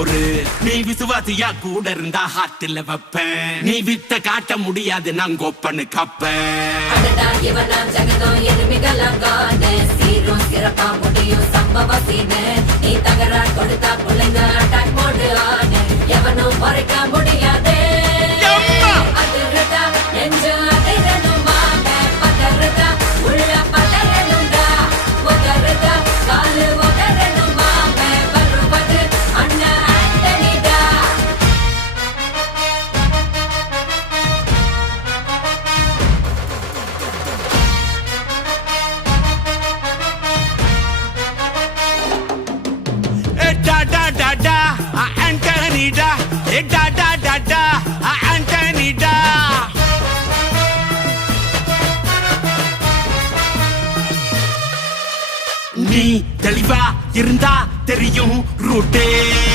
பொறு. நீ விசுவாசியா கூட இருந்தா ஹார்ட்ல வைப்பேன். நீ வித்த காட்ட முடியாது நான் கோப்பனு கப்பேன். சீரும் சிறப்பா முடியும் சம்பவ சீனு. நீ தகராறு கொடுத்தா பிள்ளைங்க அட்டாக் மோடு ஆனு. எவனும் மறைக்க முடியாது. அதிருதா நெஞ்சு அதிரணுமாங்க. பதறுதா உள்ள பதறணுண்டா. உதறுதா காலு உதறணுமாங்க. வருவது அண்ணன் ஆண்டனிடா. Antonida, Antonida. நீ தெளிவா இருந்தா தெரியும் ரூட்டே.